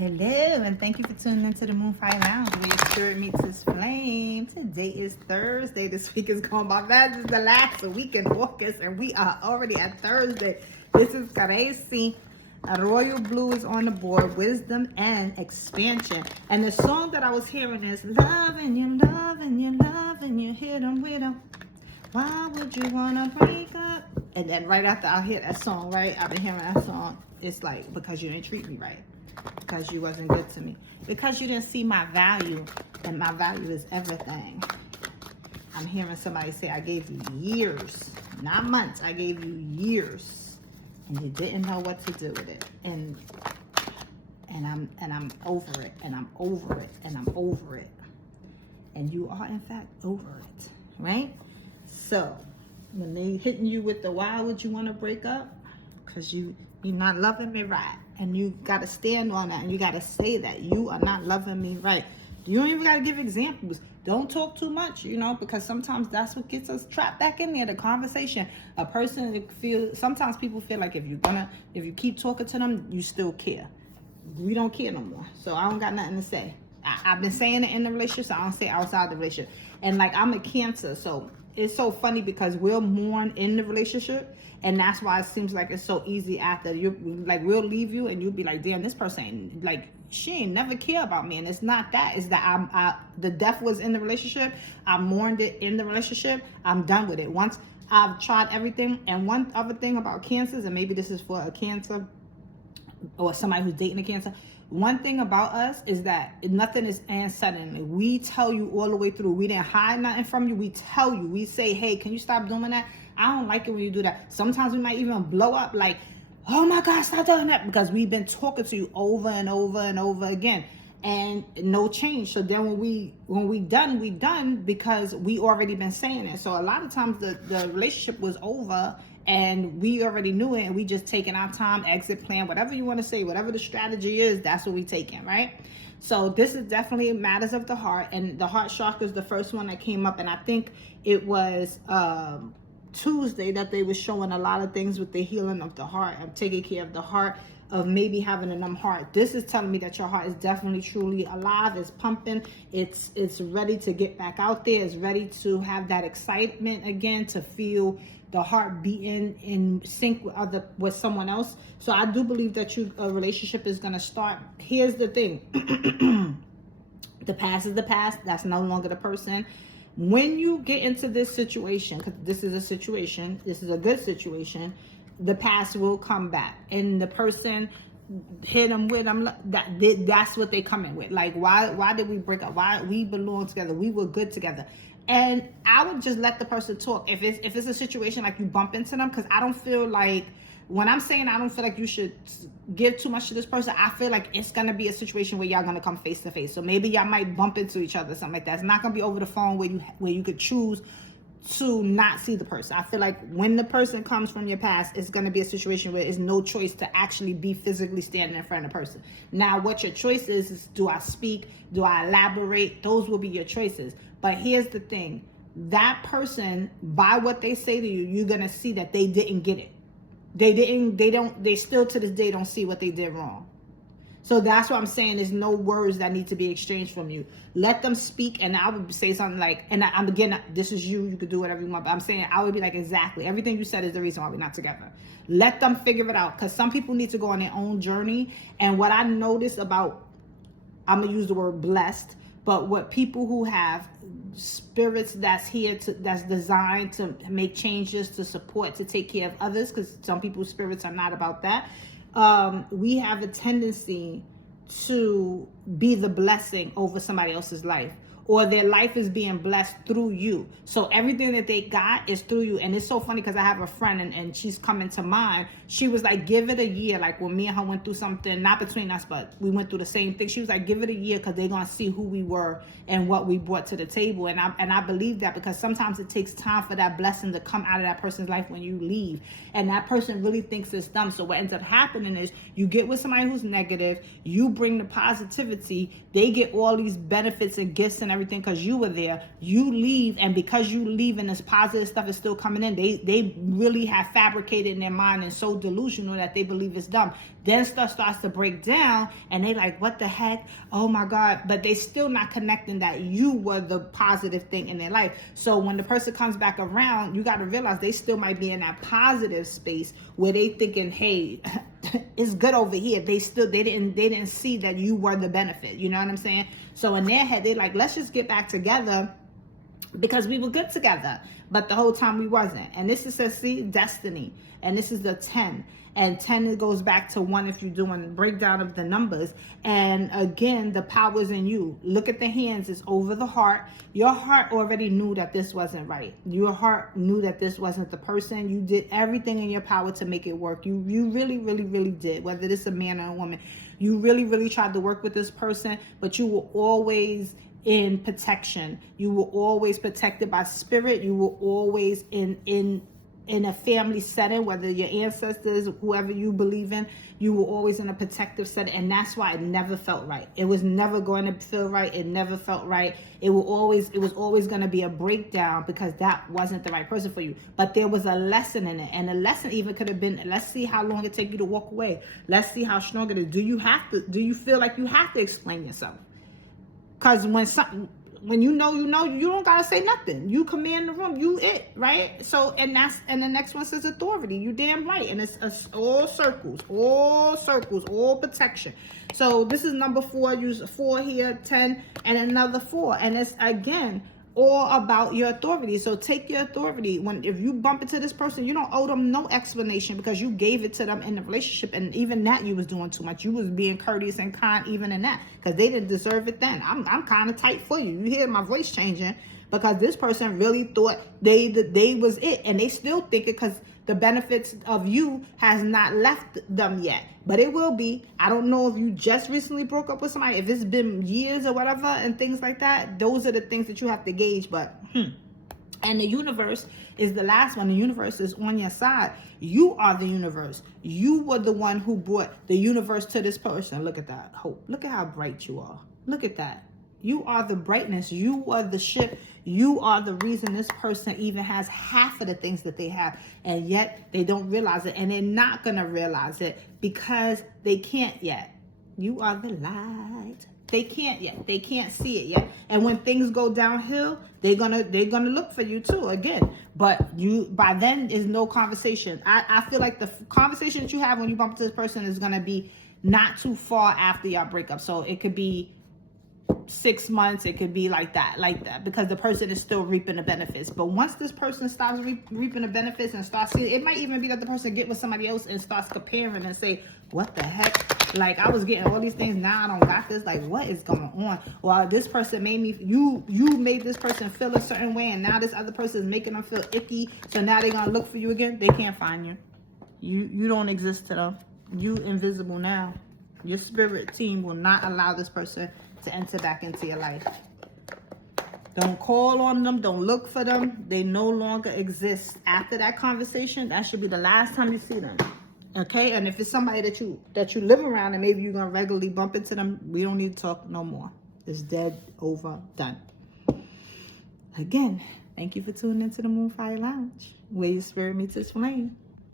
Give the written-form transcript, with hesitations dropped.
Hello, and thank you for tuning into the Moonfire Lounge, where your spirit meets its flame. Today is Thursday. This week is going by fast. This is the last week in August, and we are already at Thursday. This is crazy. A royal blue is on the board, wisdom and expansion. And the song that I was hearing is loving you, loving you, loving you, hit 'em with 'em. Why would you wanna break up? And then right after I hear that song, right? I've been hearing that song. It's like, because you didn't treat me right. Because you wasn't good to me. Because you didn't see my value. And my value is everything. I'm hearing somebody say, I gave you years. Not months. I gave you years. And you didn't know what to do with it. And I'm over it. And I'm over it. And I'm over it. And you are, in fact, over it. Right? So, when they hitting you with the why would you want to break up? Because you're not loving me right. And you got to stand on that. And you got to say that you are not loving me right. You don't even got to give examples. Don't talk too much, because sometimes that's what gets us trapped back in there, the conversation. A person sometimes people feel like if you keep talking to them, you still care. We don't care no more. So I don't got nothing to say. I've been saying it in the relationship, so I don't say it outside the relationship. And like, I'm a Cancer, so it's so funny because we'll mourn in the relationship, and that's why it seems like it's so easy after. We'll leave you and you'll be like, damn, this person like, she ain't never care about me. And it's not that. It's that the death was in the relationship. I mourned it in the relationship. I'm done with it. Once I've tried everything. And one other thing about Cancers, and maybe this is for a Cancer or somebody who's dating a Cancer. One thing about us is that nothing is and suddenly. We tell you all the way through. We didn't hide nothing from you. We tell you. We say, hey, can you stop doing that? I don't like it when you do that. Sometimes we might even blow up like, oh my God, stop doing that, because we've been talking to you over and over and over again, and no change. So then when we done because we already been saying it. So a lot of times the relationship was over and we already knew it, and we just taking our time, exit plan, whatever you want to say, whatever the strategy is, that's what we taking, right? So this is definitely matters of the heart, and the heart chakra is the first one that came up, and I think it was Tuesday that they were showing a lot of things with the healing of the heart, of taking care of the heart, of maybe having a numb heart. This is telling me that your heart is definitely truly alive, it's pumping, it's ready to get back out there, it's ready to have that excitement again, to feel the heart beating in sync with someone else. So I do believe that a relationship is going to start. Here's the thing. The past is the past. That's no longer the person. When you get into this situation, because this is a situation, this is a good situation, the past will come back, and the person hit them with them. That's what they come in with. Like, why did we break up? Why we belong together? We were good together. And I would just let the person talk. If it's a situation like you bump into them, because I don't feel like, when I'm saying I don't feel like you should give too much to this person, I feel like it's going to be a situation where y'all going to come face to face. So maybe y'all might bump into each other, something like that. It's not going to be over the phone where you could choose to not see the person. I feel like when the person comes from your past, it's going to be a situation where there's no choice to actually be physically standing in front of the person. Now, what your choice is do I speak? Do I elaborate? Those will be your choices. But here's the thing. That person, by what they say to you, you're going to see that they didn't get it. They still to this day don't see what they did wrong. So that's what I'm saying. There's no words that need to be exchanged from you. Let them speak. And I would say something like, and I'm again, this is you could do whatever you want, but I'm saying, I would be like, exactly, everything you said is the reason why we're not together. Let them figure it out, because some people need to go on their own journey. And what I noticed about, I'm gonna use the word blessed, but what people who have spirits that's designed to make changes, to support, to take care of others, because some people's spirits are not about that. We have a tendency to be the blessing over somebody else's life, or their life is being blessed through you. So everything that they got is through you. And it's so funny because I have a friend and she's coming to mind. She was like, give it a year. Like when me and her went through something, not between us, but we went through the same thing. She was like, give it a year, because they're going to see who we were and what we brought to the table. And I believe that, because sometimes it takes time for that blessing to come out of that person's life when you leave. And that person really thinks it's them. So what ends up happening is you get with somebody who's negative, you bring the positivity, they get all these benefits and gifts and everything everything because you were there. You leave, and because you leave and this positive stuff is still coming in, they really have fabricated in their mind and so delusional that they believe it's dumb. Then stuff starts to break down and they like, what the heck? Oh my God. But they still not connecting that you were the positive thing in their life. So when the person comes back around, you got to realize they still might be in that positive space where they thinking, hey, it's good over here. They didn't see that you were the benefit. You know what I'm saying? So in their head, they like, let's just get back together because we were good together. But the whole time we wasn't. And this is see, destiny. And this is the 10. And 10, it goes back to 1 if you're doing breakdown of the numbers. And again, the power's in you. Look at the hands. It's over the heart. Your heart already knew that this wasn't right. Your heart knew that this wasn't the person. You did everything in your power to make it work. You really, really, really did. Whether this is a man or a woman. You really, really tried to work with this person. But you were always in protection. You were always protected by spirit. You were always in a family setting, whether your ancestors, whoever you believe in, you were always in a protective setting. And that's why it never felt right. It was never going to feel right. It never felt right. It was always going to be a breakdown because that wasn't the right person for you. But there was a lesson in it. And the lesson even could have been, let's see how long it takes you to walk away. Let's see how strong it is. Do you feel like you have to explain yourself? Because when you know, you don't gotta say nothing. You command the room. You it, right? So, and the next one says authority. You damn right. And it's all circles, all protection. So this is number 4. Use 4 here, 10, and another 4. And it's again all about your authority. So take your authority. If you bump into this person, you don't owe them no explanation because you gave it to them in the relationship. And even that you was doing too much. You was being courteous and kind even in that because they didn't deserve it then. I'm kind of tight for you. You hear my voice changing because this person really thought they was it, and they still think it because the benefits of you has not left them yet. But it will be. I don't know if you just recently broke up with somebody, if it's been years or whatever and things like that. Those are the things that you have to gauge. But and the universe is the last one. The universe is on your side. You are the universe. You were the one who brought the universe to this person. Look at that hope. Look at how bright you are. Look at that. You are the brightness. You are the ship. You are the reason this person even has half of the things that they have. And yet they don't realize it. And they're not going to realize it because they can't yet. You are the light. They can't yet. They can't see it yet. And when things go downhill, they're gonna look for you too again. But by then is no conversation. I feel like the conversation that you have when you bump into this person is gonna be not too far after y'all break up. So it could be 6 months, it could be like that, because the person is still reaping the benefits. But once this person stops reaping the benefits and starts seeing, it might even be that the person get with somebody else and starts comparing and say, what the heck? Like, I was getting all these things, now I don't got this. Like, what is going on? Well, this person made me, you made this person feel a certain way, and now this other person is making them feel icky. So now they're gonna look for you again. They can't find you. You don't exist to them. You invisible now. Your spirit team will not allow this person to enter back into your life. Don't call on them. Don't look for them. They no longer exist. After that conversation, that should be the last time you see them. Okay? And if it's somebody that you live around and maybe you're going to regularly bump into them, we don't need to talk no more. It's dead, over, done. Again, thank you for tuning into the Moonfire Lounge, where your spirit meets its flame.